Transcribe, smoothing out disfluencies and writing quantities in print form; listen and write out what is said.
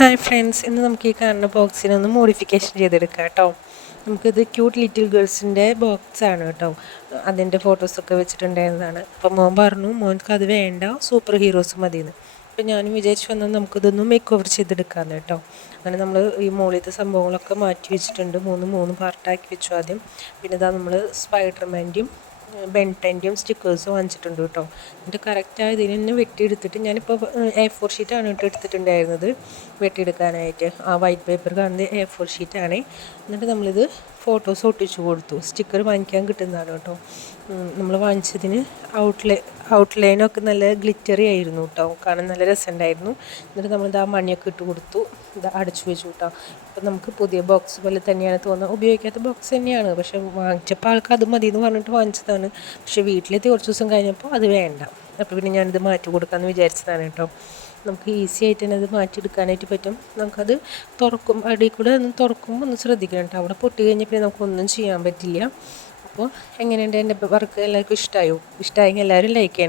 Hi friends, ഇന്ന് നമുക്ക് ഈ കാണുന്ന ബോക്സിനൊന്ന് മോഡിഫിക്കേഷൻ ചെയ്തെടുക്കാം കേട്ടോ. നമുക്കിത് ക്യൂട്ട് ലിറ്റിൽ ഗേൾസിൻ്റെ ബോക്സാണ് കേട്ടോ. അതിൻ്റെ ഫോട്ടോസൊക്കെ വെച്ചിട്ടുണ്ടായിരുന്നതാണ്. അപ്പോൾ മോൻ പറഞ്ഞു മോൻക്ക് അത് വേണ്ട, സൂപ്പർ ഹീറോസ് മതിയെന്ന്. അപ്പോൾ ഞാനും വിചാരിച്ചു വന്നാൽ നമുക്കിതൊന്ന് മേക്ക് ഓവർ ചെയ്തെടുക്കാമെന്ന് കേട്ടോ. അങ്ങനെ നമ്മൾ ഈ മുകളിലത്തെ സംഭവങ്ങളൊക്കെ മാറ്റി വെച്ചിട്ടുണ്ട്. മൂന്ന് പാർട്ടാക്കി വെച്ചു ആദ്യം. പിന്നെ ഇതാ നമ്മൾ സ്പൈഡർമാൻ്റെയും ബെൻടെൻ്റെയും സ്റ്റിക്കേഴ്സ് വാങ്ങിച്ചിട്ടുണ്ട് കേട്ടോ. എന്നിട്ട് കറക്റ്റായ ഇതിന് തന്നെ വെട്ടിയെടുത്തിട്ട് ഞാനിപ്പോൾ A4 ഷീറ്റാണ് കേട്ടോ എടുത്തിട്ടുണ്ടായിരുന്നത് വെട്ടിയെടുക്കാനായിട്ട്. ആ വൈറ്റ് പേപ്പർ കാണുന്നത് A4 ഷീറ്റാണ്. എന്നിട്ട് നമ്മളിത് ഫോട്ടോസ് ഒട്ടിച്ചു കൊടുത്തു. സ്റ്റിക്കർ വാങ്ങിക്കാൻ കിട്ടുന്നതാണ് കേട്ടോ. നമ്മൾ വാങ്ങിച്ചതിന് ഔട്ട്ലൈനൊക്കെ നല്ല ഗ്ലിറ്ററി ആയിരുന്നു കേട്ടോ, കാണാൻ നല്ല രസമുണ്ടായിരുന്നു. എന്നിട്ട് നമ്മളിത് ആ മണിയൊക്കെ ഇട്ട് കൊടുത്തു, ഇത് അടച്ചു വെച്ചു കേട്ടോ. അപ്പം നമുക്ക് പുതിയ ബോക്സ് പോലെ തന്നെയാണ് തോന്നുന്നത്. ഉപയോഗിക്കാത്ത ബോക്സ് തന്നെയാണ്, പക്ഷെ വാങ്ങിച്ചപ്പോൾ ആൾക്ക് അത് മതി എന്ന് പറഞ്ഞിട്ട് വാങ്ങിച്ചതാണ്. പക്ഷേ വീട്ടിലെത്തി കുറച്ച് ദിവസം കഴിഞ്ഞപ്പോൾ അത് വേണ്ട. അപ്പോൾ പിന്നെ ഞാനിത് മാറ്റി കൊടുക്കാമെന്ന് വിചാരിച്ചതാണ് കേട്ടോ. നമുക്ക് ഈസി ആയിട്ട് തന്നെ അത് മാറ്റിയെടുക്കാനായിട്ട് പറ്റും. നമുക്കത് അടിയിൽ കൂടെ ഒന്ന് തുറക്കുമ്പോൾ ഒന്ന് ശ്രദ്ധിക്കണം കേട്ടോ. അവിടെ പൊട്ടി കഴിഞ്ഞാൽ പിന്നെ നമുക്കൊന്നും ചെയ്യാൻ പറ്റില്ല. അപ്പോൾ എങ്ങനെയുണ്ട് എൻ്റെ വർക്ക്? എല്ലാവർക്കും ഇഷ്ടമായോ? ഇഷ്ടമായെങ്കിൽ എല്ലാവരും ലൈക്ക് ചെയ്യണം.